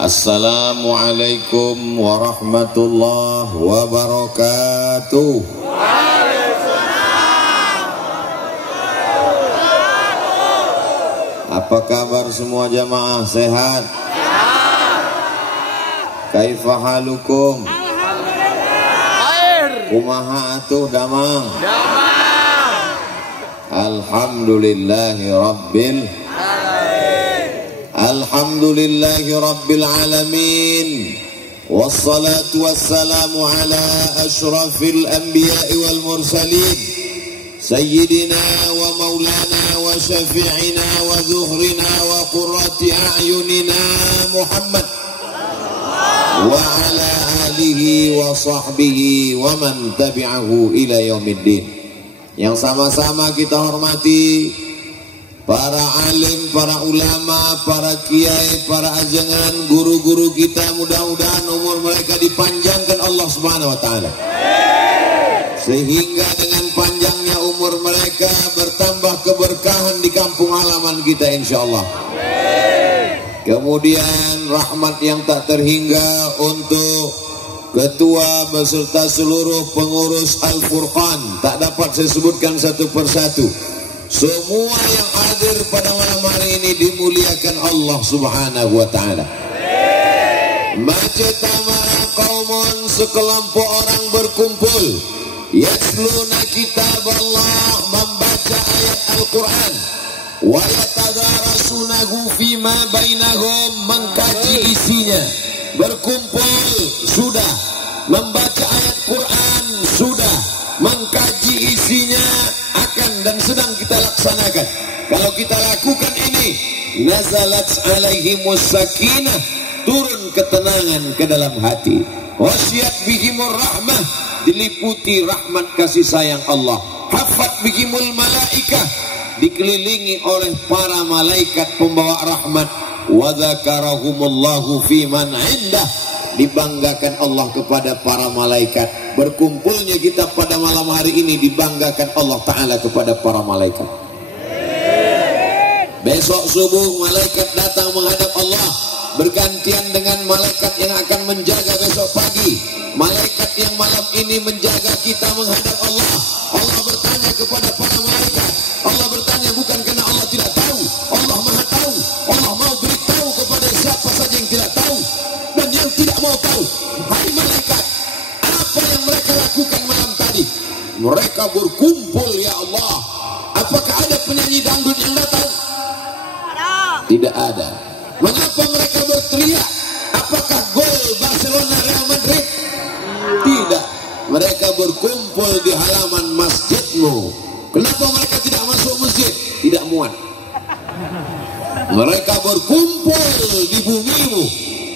Assalamualaikum warahmatullahi wabarakatuh. Apa kabar semua jamaah, sehat? Kaifa halukum? Kumaha atuh damang? Alhamdulillahi rabbil alamin. Wassalatu wassalamu ala ashrafil anbiya'i wal mursalin sayyidina wa maulana wa syafi'ina wa zuhrina wa qurrati a'yunina Muhammad wa ala alihi wa sahbihi wa man tabi'ahu ila yaumiddin. Yang sama-sama kita hormati para alim, para ulama, para kiai, para ajangan, guru-guru kita, mudah-mudahan umur mereka dipanjangkan Allah Subhanahu wa taala. Sehingga dengan panjangnya umur mereka bertambah keberkahan di kampung halaman kita insyaallah. Kemudian rahmat yang tak terhingga untuk ketua beserta seluruh pengurus Al-Furqan. Tak dapat saya sebutkan satu persatu. Semua yang hadir pada malam hari ini dimuliakan Allah Subhanahu wa taala. Majtama'a qaumun, sekelompok orang berkumpul, yatluna kitab Allah, membaca ayat Al-Quran, wa yatadarasunahu fima bainahum, mengkaji isinya. Berkumpul sudah, membaca ayat Quran sudah, mengkaji isinya akan dan sedang kita laksanakan. Kalau kita lakukan ini, nazalat alaihimus sakinah, turun ketenangan ke dalam hati. Wasyat bihimur rahmah, diliputi rahmat kasih sayang Allah. Hafat bihimul malaikah, dikelilingi oleh para malaikat pembawa rahmat. Wa dzakarahumullahu fiman indah, dibanggakan Allah kepada para malaikat. Berkumpulnya kita pada malam hari ini dibanggakan Allah Ta'ala kepada para malaikat. Besok subuh malaikat datang menghadap Allah, bergantian dengan malaikat yang akan menjaga besok pagi. Malaikat yang malam ini menjaga kita menghadap Allah. Allah bertanya kepada para malaikat. Allah bertanya bukan karena Allah tidak tahu, Allah maha tahu. Allah mau beritahu kepada siapa saja yang tidak tahu dan yang tidak mau tahu. Hai malaikat, apa yang mereka lakukan malam tadi? Mereka berkumpul ya Allah. Apakah ada penyanyi dangdut yang datang? Tidak ada. Mengapa mereka berteriak? Apakah gol Barcelona Real Madrid? Tidak. Mereka berkumpul di halaman masjidmu. Kenapa mereka tidak masuk masjid? Tidak muat. Mereka berkumpul di bumimu.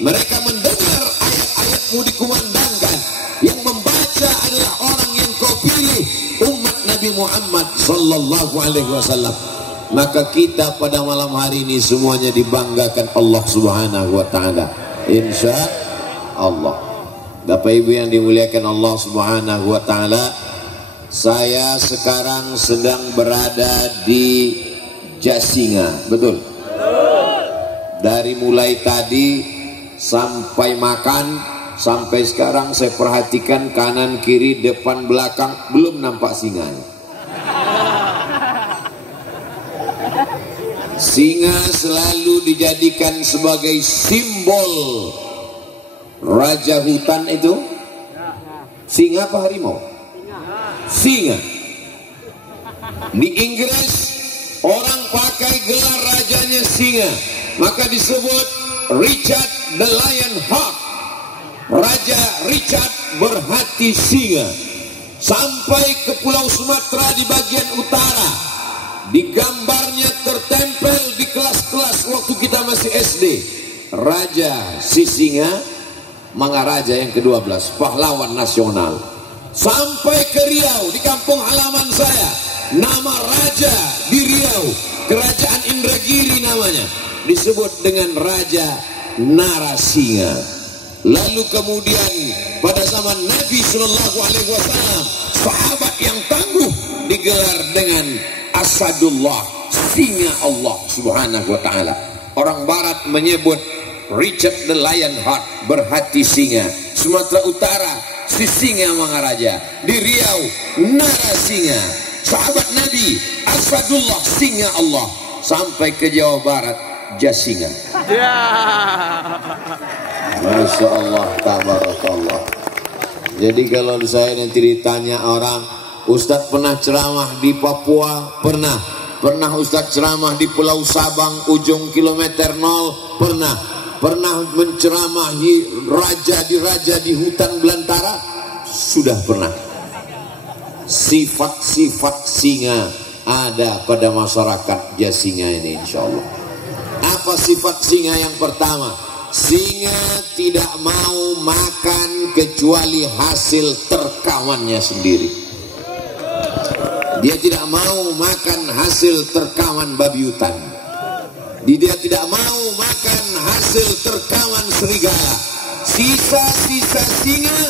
Mereka mendengar ayat-ayatmu dikumandangkan. Yang membaca adalah orang yang kau pilih, umat Nabi Muhammad sallallahu alaihi wasallam. Maka kita pada malam hari ini semuanya dibanggakan Allah Subhanahu wa taala. Insya Allah. Bapak Ibu yang dimuliakan Allah Subhanahu wa taala, saya sekarang sedang berada di Jasinga, betul? Dari mulai tadi sampai makan sampai sekarang saya perhatikan kanan kiri depan belakang belum nampak singanya. Singa selalu dijadikan sebagai simbol raja hutan itu. Singa apa harimau? Singa. Di Inggris orang pakai gelar rajanya singa, maka disebut Richard the Lionheart. Raja Richard berhati singa. Sampai ke Pulau Sumatera di bagian utara, di gambarnya tertempel di kelas-kelas waktu kita masih SD, Raja si singa, Mangaraja yang ke-12, pahlawan nasional. Sampai ke Riau, di kampung halaman saya, nama raja di Riau, Kerajaan Indragiri namanya, disebut dengan Raja Narasinga. Lalu kemudian pada zaman Nabi Sallallahu Alaihi Wasallam, sahabat yang tangguh digelar dengan Asadullah, singa Allah Subhanahu Wa Taala. Orang Barat menyebut Richard the Lionheart, berhati singa. Sumatera Utara, si singa Mangaraja. Di Riau, Narasinga. Sahabat Nabi, Asadullah, singa Allah. Sampai ke Jawa Barat, Jasinga. Masya Allah, tabarakallah. Jadi kalau saya nanti ditanya orang, Ustadz pernah ceramah di Papua? Pernah. Pernah Ustadz ceramah di Pulau Sabang, ujung kilometer 0? Pernah. Pernah menceramahi raja di hutan belantara? Sudah pernah. Sifat-sifat singa ada pada masyarakat Jasinga ini, insya Allah. Apa sifat singa yang pertama? Singa tidak mau makan kecuali hasil terkamannya sendiri. Dia tidak mau makan hasil terkaman babi hutan. Dia tidak mau makan hasil terkaman serigala. Sisa-sisa singa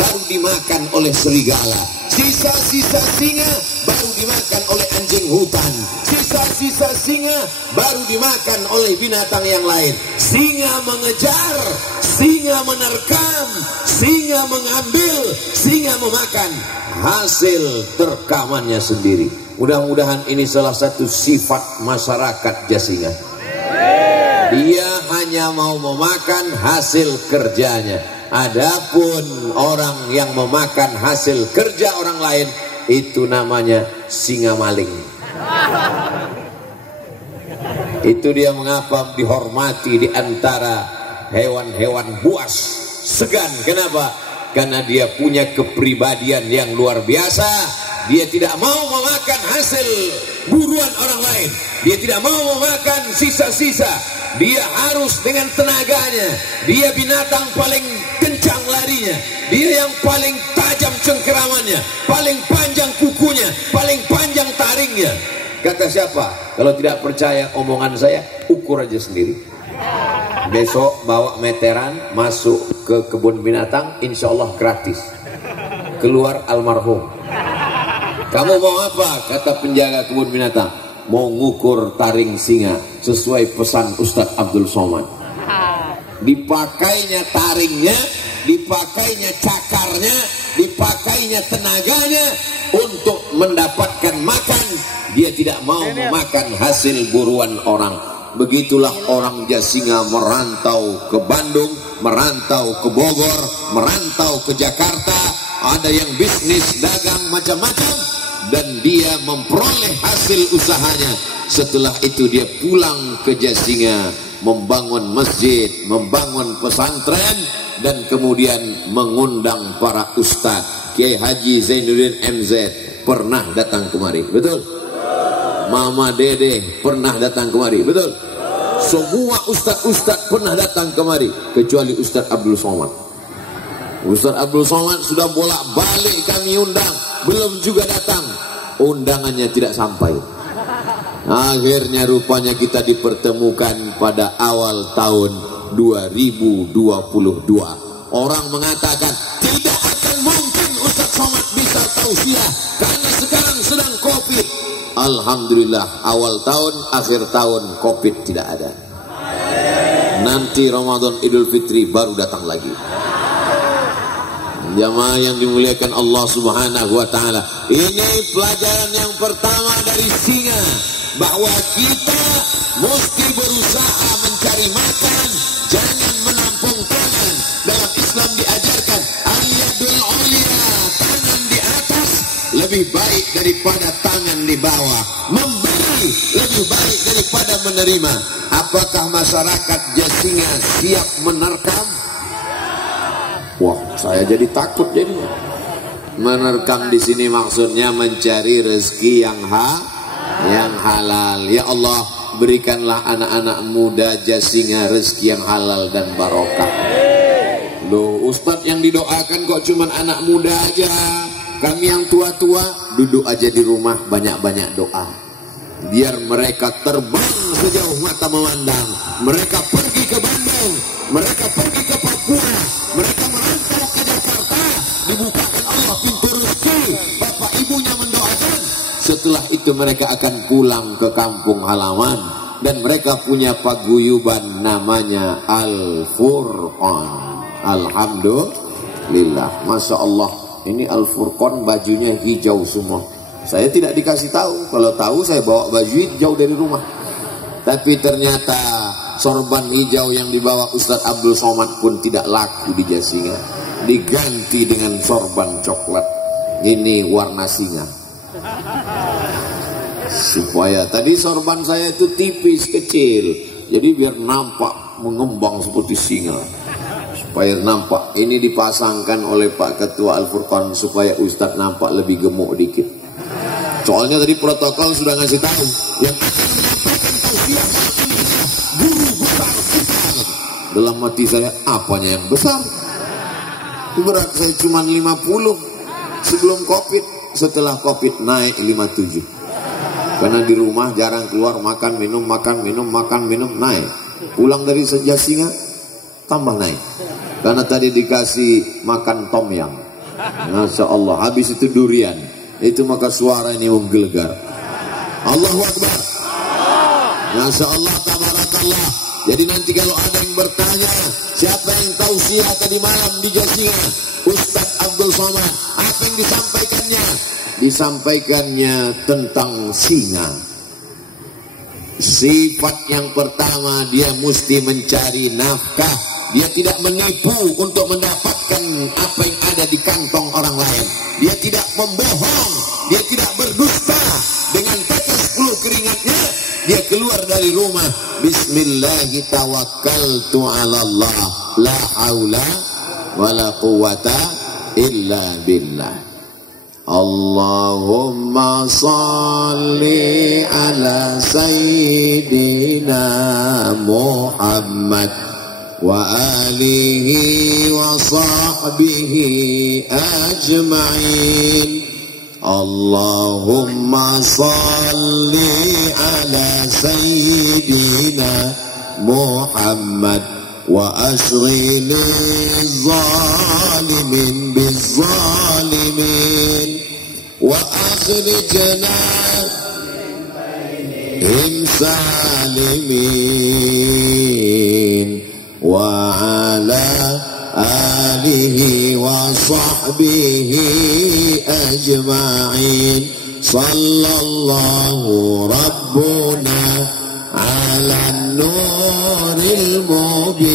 baru dimakan oleh serigala. Sisa-sisa singa baru dimakan oleh anjing hutan. Sisa-sisa singa baru dimakan oleh binatang yang lain. Singa mengejar, singa menerkam, singa mengambil, singa memakan hasil terkamannya sendiri. Mudah-mudahan ini salah satu sifat masyarakat Jasinga. Dia hanya mau memakan hasil kerjanya. Adapun orang yang memakan hasil kerja orang lain, itu namanya singa maling. Itu dia mengapa dihormati di antara hewan-hewan buas, segan. Kenapa? Karena dia punya kepribadian yang luar biasa. Dia tidak mau memakan hasil buruan orang lain. Dia tidak mau memakan sisa-sisa. Dia harus dengan tenaganya. Dia binatang paling kencang larinya. Dia yang paling tajam cengkeramannya, paling panjang kukunya, paling panjang taringnya. Kata siapa? Kalau tidak percaya omongan saya, ukur aja sendiri. Besok bawa meteran masuk ke kebun binatang, insya Allah gratis. Keluar almarhum. Kamu mau apa? Kata penjaga kebun binatang. Mau ngukur taring singa sesuai pesan Ustadz Abdul Somad. Dipakainya taringnya, dipakainya cakarnya, dipakainya tenaganya untuk mendapatkan makan. Dia tidak mau memakan hasil buruan orang. Begitulah orang Jasinga merantau ke Bandung, merantau ke Bogor, merantau ke Jakarta. Ada yang bisnis, dagang, macam-macam. Dan dia memperoleh hasil usahanya. Setelah itu dia pulang ke Jasinga, membangun masjid, membangun pesantren, dan kemudian mengundang para ustadz. Kiai Haji Zainuddin MZ pernah datang kemari, betul? Mama Dede pernah datang kemari, betul? Semua ustadz-ustadz pernah datang kemari, kecuali Ustadz Abdul Somad. Ustadz Abdul Somad sudah bolak-balik kami undang, belum juga datang. Undangannya tidak sampai. Akhirnya rupanya kita dipertemukan pada awal tahun 2022. Orang mengatakan tidak akan mungkin Ustadz Somad bisa tausiah karena sekarang sedang Covid. Alhamdulillah, awal tahun, akhir tahun Covid tidak ada. Nanti Ramadan Idul Fitri baru datang lagi. Jamaah yang dimuliakan Allah Subhanahu wa taala. Ini pelajaran yang pertama dari singa, bahwa kita mesti berusaha mencari makan, jangan menampung tangan. Dalam Islam diajarkan al-yadul ulya, tangan di atas lebih baik daripada tangan di bawah. Memberi lebih baik daripada menerima. Apakah masyarakat Jasinga siap menerkam? Wah, saya jadi takut jadinya. Menerkam di sini maksudnya mencari rezeki yang halal. Ya Allah, berikanlah anak-anak muda Jasinga rezeki yang halal dan barokah. Loh, Ustadz yang didoakan kok cuman anak muda aja. Kami yang tua-tua duduk aja di rumah, banyak-banyak doa. Biar mereka terbang sejauh mata memandang. Mereka pergi ke Bandung, mereka pergi ke Papua, mereka merantau ke Jakarta. Dibukakan Allah pintu rezeki, bapak ibunya mendoakan. Setelah itu mereka akan pulang ke kampung halaman. dan mereka punya paguyuban namanya Al-Furqan. Alhamdulillah, Masya Allah. Ini Al-Furqan bajunya hijau semua. Saya tidak dikasih tahu. Kalau tahu saya bawa baju hijau dari rumah. Tapi ternyata sorban hijau yang dibawa Ustadz Abdul Somad pun tidak laku di Jasinga. Diganti dengan sorban coklat. Ini warna singa. Supaya tadi sorban saya itu tipis kecil, jadi biar nampak mengembang seperti singa. Supaya nampak, ini dipasangkan oleh Pak Ketua Al-Furqan supaya Ustadz nampak lebih gemuk dikit. Soalnya tadi protokol sudah ngasih tahu yang akan menyampaikan tausiah guru besar kita. Dalam hati saya, apanya yang besar? Berat saya cuma 50 sebelum Covid, setelah Covid naik 57. Karena di rumah jarang keluar, makan minum naik. Pulang dari Jasinga tambah naik. Karena tadi dikasih makan tom yam. Masya Allah. Habis itu durian. Itu maka suara ini menggelegar. Allahu Akbar. Masya Allah, tabarakallah. Jadi nanti kalau ada yang bertanya, siapa yang tausiah tadi malam di Jasinga? Ustadz Abdul Somad. Apa yang disampaikannya? Disampaikannya tentang singa. Sifat yang pertama, dia mesti mencari nafkah. Dia tidak menipu untuk mendapatkan apa yang ada di kantong orang lain. Dia tidak membohong, dia tidak berdusta. Dengan tetes 10 keringatnya, dia keluar dari rumah. Bismillahi tawakkaltu ala Allah, la haula wa la quwata illa billah. Allahumma salli ala sayyidina Muhammad wa alihi wa sahbihi ajma'in. Allahumma salli ala sayyidina Muhammad wa asghini zalimin bizzalimin wa akhrijna salimin wa ala alihi wa sahbihi ajma'in. Sallallahu rabbuna ala nuril mubin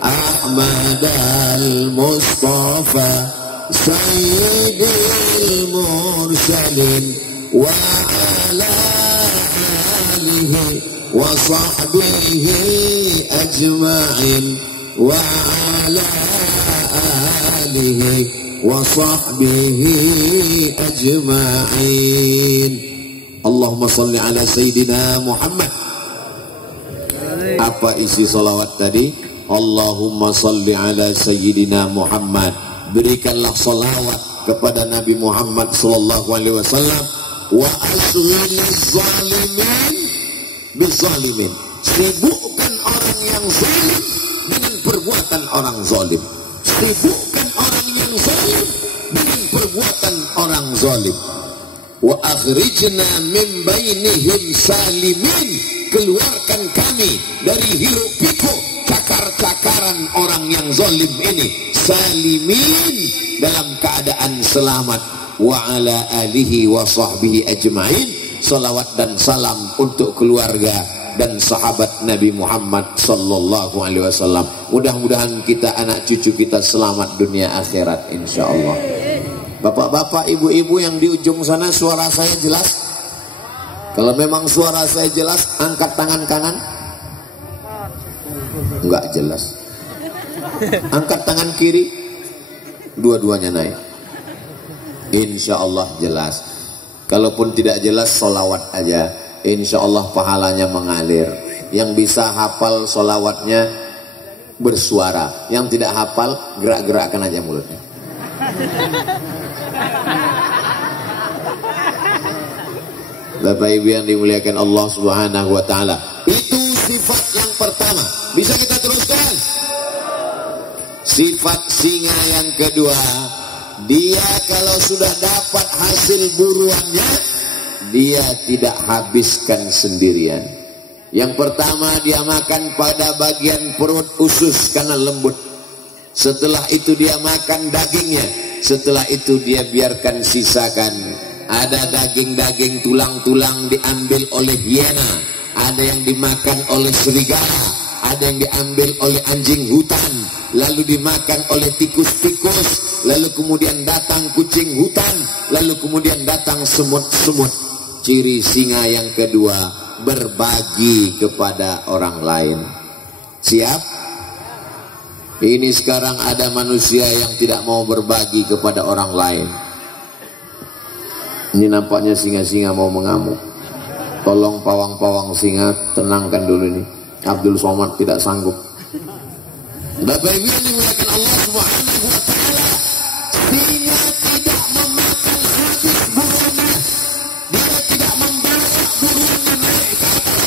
Ahmad al-Mustafa sayyidil mursalin wa ala alihi wa sahbihi ajma'in wa ala alihi wa sahbihi ajma'in. Allahumma salli ala sayyidina Muhammad. Apa isi salawat tadi? Allahumma salli ala sayyidina Muhammad. Berikanlah salawat kepada Nabi Muhammad sallallahu alaihi wasallam. Wa asghil zalimin bizalimin. Sibukkan orang yang zalim dengan perbuatan orang zalim. Sibukkan orang yang zalim dengan perbuatan orang zalim. Wa akhrijna min bainihim salimin. Keluarkan kami dari hiruk pikuk cakar-cakaran orang yang zalim ini, salimin, dalam keadaan selamat. Wa ala alihi wa sahbihi ajma'in. Salawat dan salam untuk keluarga dan sahabat Nabi Muhammad sallallahu alaihi wasallam. Mudah-mudahan kita, anak cucu kita selamat dunia akhirat insyaallah. Bapak-bapak, ibu-ibu yang di ujung sana, suara saya jelas? Kalau memang suara saya jelas, angkat tangan kanan. Enggak jelas. Angkat tangan kiri. Dua-duanya naik. Insya Allah jelas. Kalaupun tidak jelas, solawat aja. Insya Allah pahalanya mengalir. Yang bisa hafal solawatnya bersuara. Yang tidak hafal, gerak-gerakkan aja mulutnya. Bapak Ibu yang dimuliakan Allah Subhanahu wa taala. Itu sifat yang pertama. Bisa kita teruskan? Sifat singa yang kedua, dia kalau sudah dapat hasil buruannya, dia tidak habiskan sendirian. Yang pertama, dia makan pada bagian perut usus karena lembut. Setelah itu dia makan dagingnya. Setelah itu dia biarkan sisakan. Ada daging-daging, tulang-tulang diambil oleh hiena, ada yang dimakan oleh serigala, ada yang diambil oleh anjing hutan, lalu dimakan oleh tikus-tikus, lalu kemudian datang kucing hutan, lalu kemudian datang semut-semut. Ciri singa yang kedua, berbagi kepada orang lain. Siap? Ini sekarang ada manusia yang tidak mau berbagi kepada orang lain. Ini nampaknya singa-singa mau mengamuk. Tolong pawang-pawang singa tenangkan dulu ini. Abdul Somad tidak sanggup. Bapak Ibu yang dimuliakan Allah Subhanahu wa taala, singa tidak memakan habis buruannya. Dia tidak membawa buruannya naik ke atas.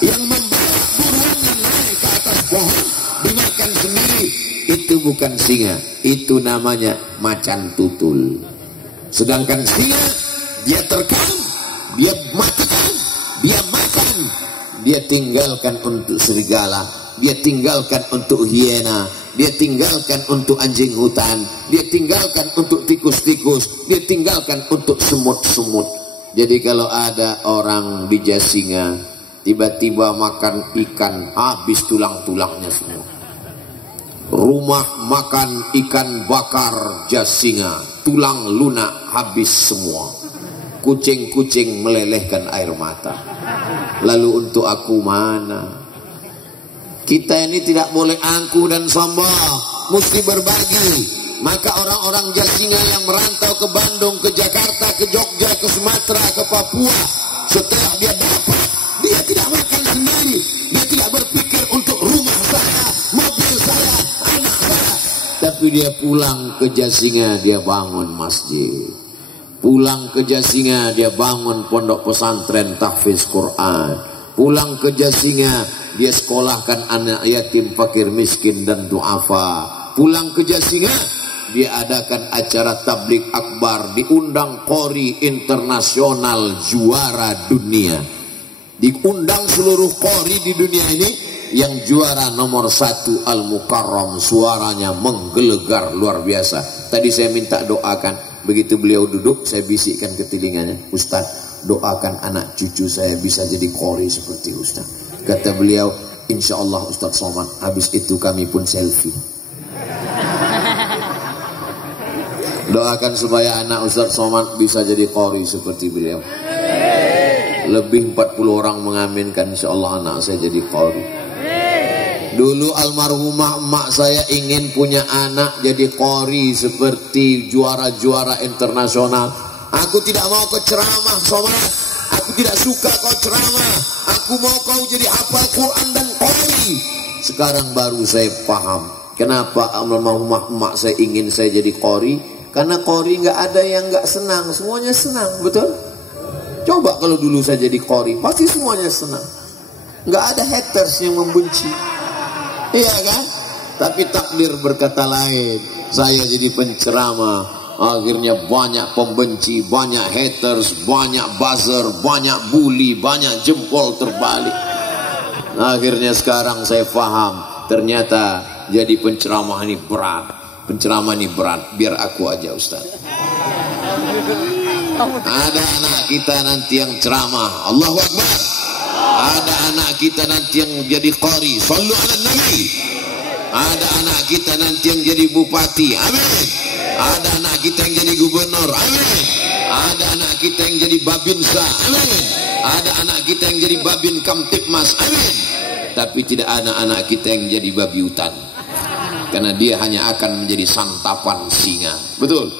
Yang membawa buruannya naik ke atas pohon dimakan sendiri. Itu bukan singa, itu namanya macan tutul. Sedangkan singa, dia terkam, dia matikan, dia makan, dia tinggalkan untuk serigala, dia tinggalkan untuk hiena, dia tinggalkan untuk anjing hutan, dia tinggalkan untuk tikus-tikus, dia tinggalkan untuk semut-semut. Jadi kalau ada orang di Jasinga tiba-tiba makan ikan, habis tulang-tulangnya semua. Rumah makan ikan bakar Jasinga, tulang lunak habis semua. Kucing-kucing melelehkan air mata. Lalu untuk aku mana? Kita ini tidak boleh angkuh dan sombong, mesti berbagi. Maka orang-orang Jasinga yang merantau ke Bandung, ke Jakarta, ke Jogja, ke Sumatera, ke Papua, setelah dia dapat, dia tidak makan sendiri. Dia tidak berpikir untuk rumah saya, mobil saya, anak saya. Tapi dia pulang ke Jasinga, dia bangun masjid. Pulang ke Jasinga, dia bangun pondok pesantren tahfiz Quran. Pulang ke Jasinga, dia sekolahkan anak yatim, fakir, miskin, dan duafa. Pulang ke Jasinga, dia adakan acara tablik akbar, diundang Qori internasional juara dunia. Diundang seluruh Qori di dunia ini, yang juara nomor 1 Al-Mukarram, suaranya menggelegar luar biasa. Tadi saya minta doakan. Begitu beliau duduk, saya bisikkan ke telinganya, Ustaz, doakan anak cucu saya bisa jadi Qori seperti Ustaz. Kata beliau, insya Allah Ustaz Somad. Habis itu kami pun selfie. Doakan supaya anak Ustaz Somad bisa jadi Qori seperti beliau. Lebih 40 orang mengaminkan, insya Allah anak saya jadi Qori. Dulu almarhumah emak saya ingin punya anak jadi Qori seperti juara-juara internasional. Aku tidak mau kau ceramah, Somad. Aku tidak suka kau ceramah. Aku mau kau jadi hafal Quran dan Qori. Sekarang baru saya paham kenapa almarhumah emak saya ingin saya jadi Qori. Karena Qori nggak ada yang nggak senang, semuanya senang, betul? Coba kalau dulu saya jadi Qori, pasti semuanya senang. Nggak ada haters yang membenci. Iya kan? Tapi takdir berkata lain. Saya jadi penceramah, akhirnya banyak pembenci, banyak haters, banyak buzzer, banyak bully, banyak jempol terbalik. Akhirnya sekarang saya paham, ternyata jadi penceramah ini berat. Penceramah ini berat, biar aku aja Ustaz. Ada anak kita nanti yang ceramah, Allahu Akbar. Ada anak kita nanti yang jadi Qori, sallu ala Nabi. Ada anak kita nanti yang jadi bupati, amin. Ada anak kita yang jadi gubernur, amin. Ada anak kita yang jadi babinsa, amin. Ada anak kita yang jadi babin kamtipmas, amin. Tapi tidak ada anak kita yang jadi babi hutan, karena dia hanya akan menjadi santapan singa. Betul?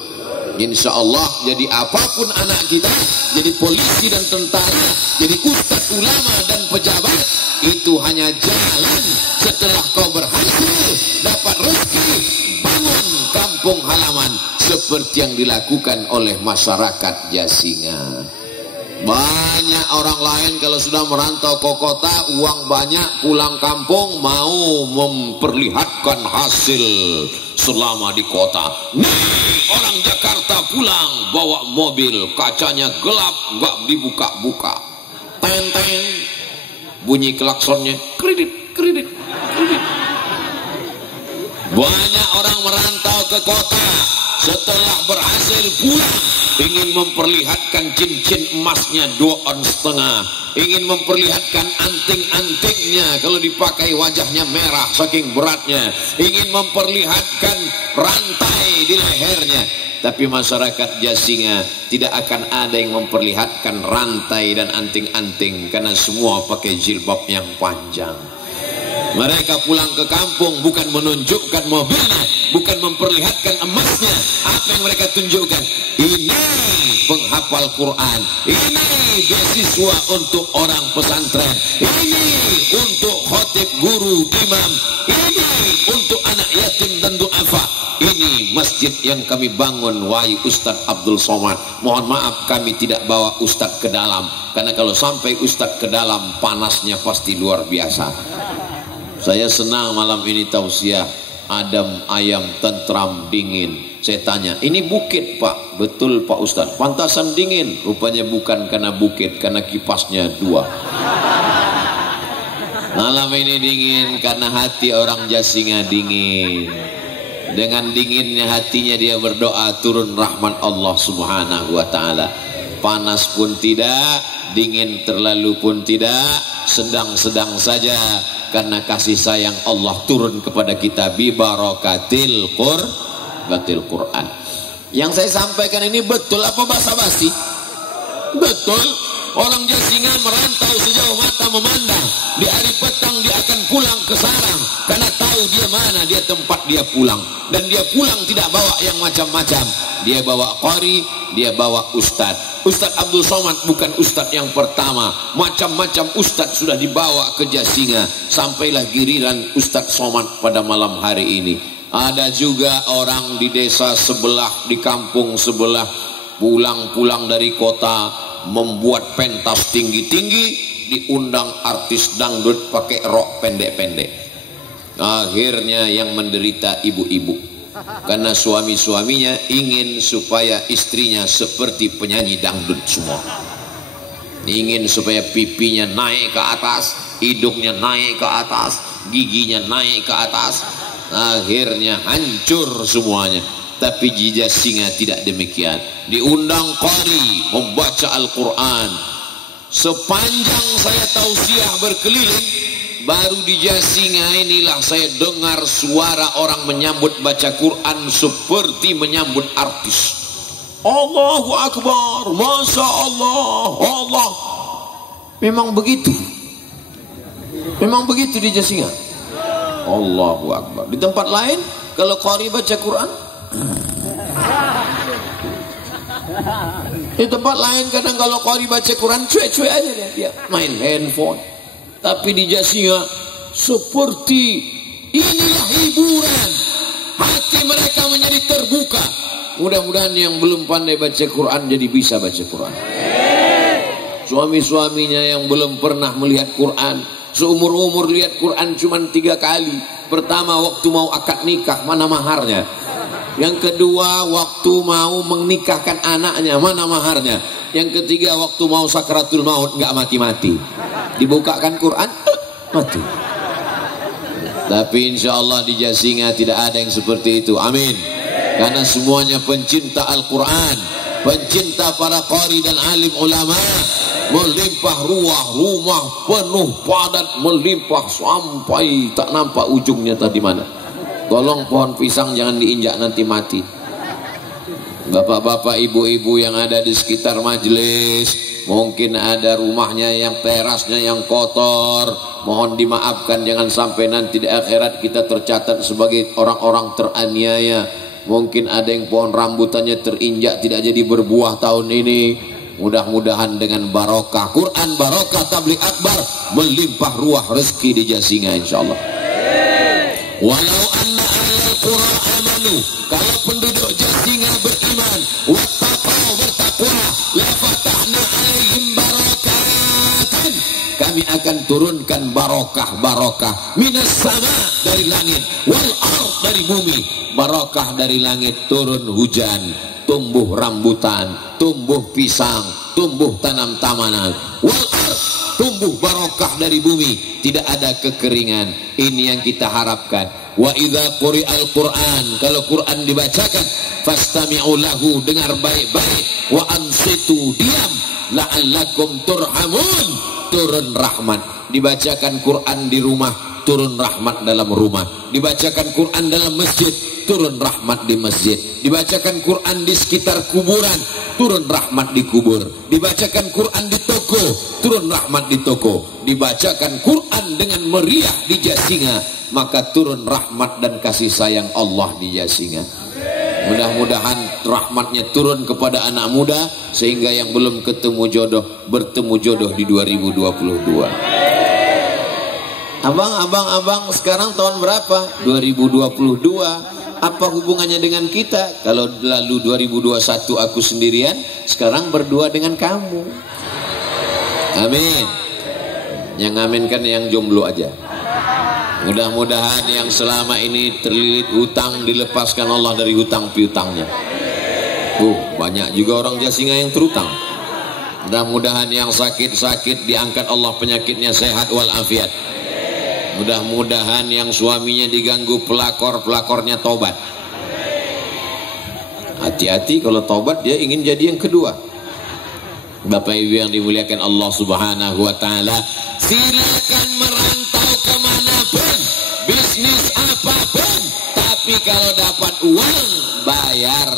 Insya Allah, jadi apapun anak kita, jadi polisi dan tentara, jadi ustadz, ulama dan pejabat, itu hanya jalan setelah kau berhasil dapat rezeki, bangun kampung halaman seperti yang dilakukan oleh masyarakat Jasinga. Banyak orang lain kalau sudah merantau ke kota, uang banyak, pulang kampung mau memperlihatkan hasil selama di kota. Nih orang Jakarta pulang bawa mobil, kacanya gelap, nggak dibuka-buka. Teng-teng, bunyi klaksonnya, kredit, kredit, kredit. Banyak orang merantau ke kota, setelah berhasil pulang ingin memperlihatkan cincin emasnya 2,5 ons, ingin memperlihatkan anting-antingnya, kalau dipakai wajahnya merah saking beratnya, ingin memperlihatkan rantai di lehernya. Tapi masyarakat Jasinga tidak akan ada yang memperlihatkan rantai dan anting-anting, karena semua pakai jilbab yang panjang. Mereka pulang ke kampung bukan menunjukkan mobilnya, bukan memperlihatkan emasnya. Apa yang mereka tunjukkan? Ini penghafal Quran, ini beasiswa untuk orang pesantren, ini untuk khotib, guru, imam, ini untuk anak yatim dan du'afa. Ini masjid yang kami bangun, wahai Ustadz Abdul Somad. Mohon maaf kami tidak bawa Ustadz ke dalam, karena kalau sampai Ustadz ke dalam panasnya pasti luar biasa. Saya senang malam ini tausiah, adem, ayam, tentram, dingin. Saya tanya, ini bukit Pak? Betul Pak Ustadz, pantasan dingin. Rupanya bukan karena bukit, karena kipasnya 2. Malam ini dingin karena hati orang Jasinga dingin. Dengan dinginnya hatinya dia berdoa turun rahmat Allah subhanahu wa ta'ala. Panas pun tidak, dingin terlalu pun tidak, sedang-sedang saja, karena kasih sayang Allah turun kepada kita bi barakatil Quran. Yang saya sampaikan ini betul apa basa-basi? Betul. Orang Jasinga merantau sejauh mata memandang. Di hari petang dia akan pulang ke sarang, karena tahu dia mana dia tempat dia pulang. Dan dia pulang tidak bawa yang macam-macam. Dia bawa qari, dia bawa ustadz. Ustadz Abdul Somad bukan ustadz yang pertama. Macam-macam ustadz sudah dibawa ke Jasinga. Sampailah giliran Ustadz Somad pada malam hari ini. Ada juga orang di desa sebelah, di kampung sebelah, pulang-pulang dari kota, membuat pentas tinggi-tinggi, diundang artis dangdut pakai rok pendek-pendek. Akhirnya yang menderita ibu-ibu, karena suami-suaminya ingin supaya istrinya seperti penyanyi dangdut semua. Ingin supaya pipinya naik ke atas, hidungnya naik ke atas, giginya naik ke atas. Akhirnya hancur semuanya. Tapi di Jasinga tidak demikian. Diundang qari membaca Al-Quran. Sepanjang saya tausiah berkeliling, baru di Jasinga inilah saya dengar suara orang menyambut baca Quran seperti menyambut artis. Allahu Akbar, Masya Allah, Allah. Memang begitu. Memang begitu di Jasinga. Allahu Akbar. Di tempat lain kalau qari baca Quran, di tempat lain kadang kalau qari baca Quran cuek-cuek aja dia main handphone. Tapi di Jasinga seperti inilah hiburan. Hati mereka menjadi terbuka. Mudah-mudahan yang belum pandai baca Quran jadi bisa baca Quran. Suami-suaminya yang belum pernah melihat Quran, seumur-umur lihat Quran cuma 3 kali. Pertama waktu mau akad nikah, mana maharnya? Yang kedua waktu mau menikahkan anaknya, mana maharnya? Yang ketiga waktu mau sakratul maut, nggak mati-mati. Dibukakan Quran, mati. Tapi insya Allah di Jasinga tidak ada yang seperti itu. Amin. Karena semuanya pencinta Al-Quran, pencinta para qari dan alim ulama. Melimpah ruah, rumah penuh padat, melimpah sampai tak nampak ujungnya tadi mana. Tolong pohon pisang jangan diinjak nanti mati. Bapak-bapak, ibu-ibu yang ada di sekitar majelis, mungkin ada rumahnya yang terasnya yang kotor, mohon dimaafkan, jangan sampai nanti di akhirat kita tercatat sebagai orang-orang teraniaya. Mungkin ada yang pohon rambutannya terinjak tidak jadi berbuah tahun ini. Mudah-mudahan dengan barokah Quran, barokah tabligh akbar, melimpah ruah rezeki di Jasinga insyaallah. Walau anna ahlul qura amanu, kalau penduduk Jasinga beriman, wattaqau bertakwa, la fatahna alaihim barakatan, kami akan akan turunkan barokah minas sama dari langit, wal ard dari bumi. Barokah dari langit, turun hujan, tumbuh rambutan, tumbuh pisang, tumbuh tanam tamanan. Wal ard, tumbuh barokah dari bumi, tidak ada kekeringan. Ini yang kita harapkan. Wa idza quri'al Qur'an, kalau Quran dibacakan, fastami'u lahu, dengar baik-baik, wa ansitu, diam, la'allakum turhamun, turun rahmat. Dibacakan Quran di rumah, turun rahmat dalam rumah. Dibacakan Quran dalam masjid, turun rahmat di masjid. Dibacakan Quran di sekitar kuburan, turun rahmat di kubur. Dibacakan Quran di toko, turun rahmat di toko. Dibacakan Quran dengan meriah di Jasinga, maka turun rahmat dan kasih sayang Allah di Jasinga. Mudah-mudahan rahmatnya turun kepada anak muda, sehingga yang belum ketemu jodoh bertemu jodoh di 2022. Abang, sekarang tahun berapa? 2022. Apa hubungannya dengan kita? Kalau lalu 2021 aku sendirian, sekarang berdua dengan kamu. Amin. Yang amin kan yang jomblo aja. Mudah-mudahan yang selama ini terlilit hutang dilepaskan Allah dari hutang piutangnya. Banyak juga orang Jasinga yang terutang. Mudah-mudahan yang sakit-sakit diangkat Allah penyakitnya, sehat walafiat. Mudah-mudahan yang suaminya diganggu pelakornya tobat. Hati-hati kalau tobat dia ingin jadi yang kedua. Bapak Ibu yang dimuliakan Allah Subhanahu wa taala, silakan merantau kemanapun, bisnis apapun, tapi kalau dapat uang bayar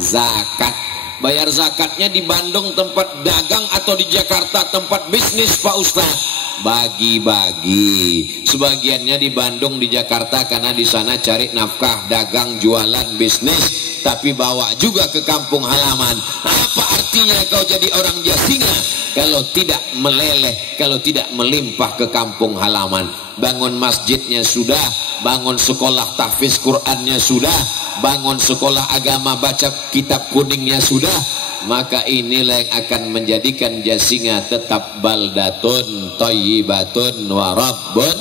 zakat. Bayar zakatnya di Bandung tempat dagang atau di Jakarta tempat bisnis Pak Ustaz? Bagi-bagi. Sebagiannya di Bandung, di Jakarta karena di sana cari nafkah, dagang, jualan, bisnis, tapi bawa juga ke kampung halaman. Apa artinya kau jadi orang Jasinga kalau tidak meleleh, kalau tidak melimpah ke kampung halaman? Bangun masjidnya sudah, bangun sekolah tahfiz Qur'annya sudah, bangun sekolah agama baca kitab kuningnya sudah, maka inilah yang akan menjadikan Jasinga tetap baldatun thayyibatun wa rabbun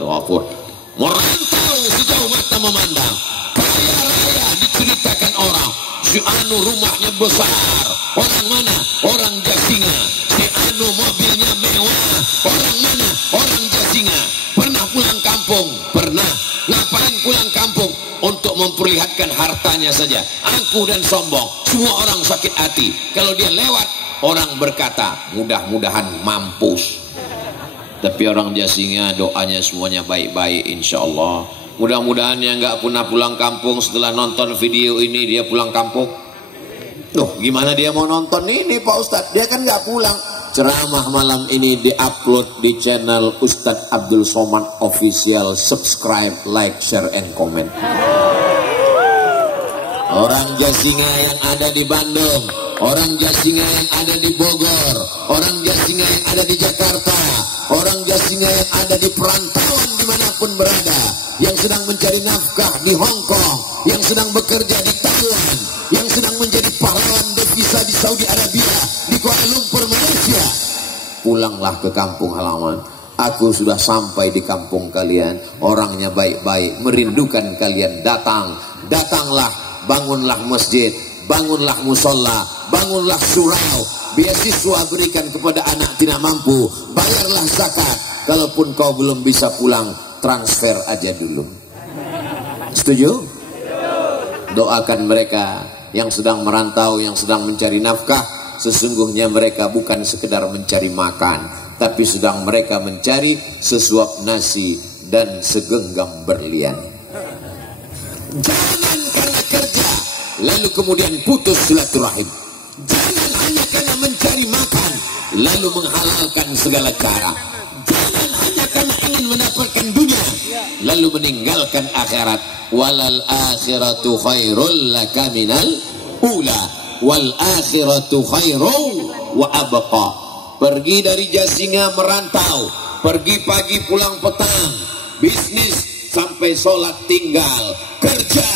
ghafur. Merantau sejauh mata memandang, kaya raya diceritakan orang, si anu rumahnya besar, orang mana? Orang Jasinga. Si anu mobilnya mewah, orang mana? Orang Jasinga. Pernah pulang kampung? Pernah. Ngapain pulang kampung? Untuk memperlihatkan hartanya saja, angkuh dan sombong. Semua orang sakit hati. Kalau dia lewat, orang berkata, mudah-mudahan mampus. Tapi orang Jasinga doanya semuanya baik-baik, insya Allah. Mudah-mudahan yang nggak pernah pulang kampung setelah nonton video ini dia pulang kampung. Gimana dia mau nonton ini Pak Ustadz? Dia kan nggak pulang. Ceramah malam ini diupload di channel Ustadz Abdul Somad Official. Subscribe, like, share, and comment. Orang Jasinga yang ada di Bandung, orang Jasinga yang ada di Bogor, orang Jasinga yang ada di Jakarta, orang Jasinga yang ada di perantauan dimanapun berada, yang sedang mencari nafkah di Hong Kong, yang sedang bekerja di Taiwan, yang sedang menjadi pahlawan devisa di Saudi Arabia, di Kuala Lumpur, Malaysia, pulanglah ke kampung halaman. Aku sudah sampai di kampung kalian, orangnya baik-baik, merindukan kalian. Datanglah, bangunlah masjid, bangunlah musola, bangunlah surau, beasiswa berikan kepada anak tidak mampu, bayarlah zakat. Kalaupun kau belum bisa pulang, transfer aja dulu. Setuju? Doakan mereka yang sedang merantau, yang sedang mencari nafkah. Sesungguhnya mereka bukan sekedar mencari makan, tapi sedang mereka mencari sesuap nasi dan segenggam berlian. Jangan karena kerja lalu kemudian putus silaturahim. Jangan hanya karena mencari makan lalu menghalalkan segala cara. Jangan hanya karena ingin mendapatkan dunia lalu meninggalkan akhirat. Walal akhiratu khairul laka minal ula wal akhiratu khairul wa abqa. Pergi dari Jasinga merantau, pergi pagi pulang petang, bisnis sampai sholat tinggal, kerja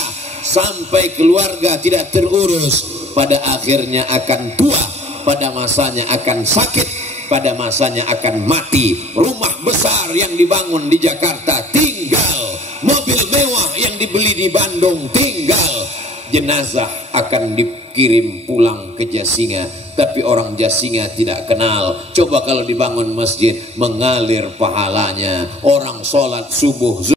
sampai keluarga tidak terurus, pada akhirnya akan tua, pada masanya akan sakit, pada masanya akan mati. Rumah besar yang dibangun di Jakarta tinggal, mobil mewah yang dibeli di Bandung tinggal, jenazah akan dikirim pulang ke Jasinga, tapi orang Jasinga tidak kenal. Coba kalau dibangun masjid, mengalir pahalanya, orang sholat subuh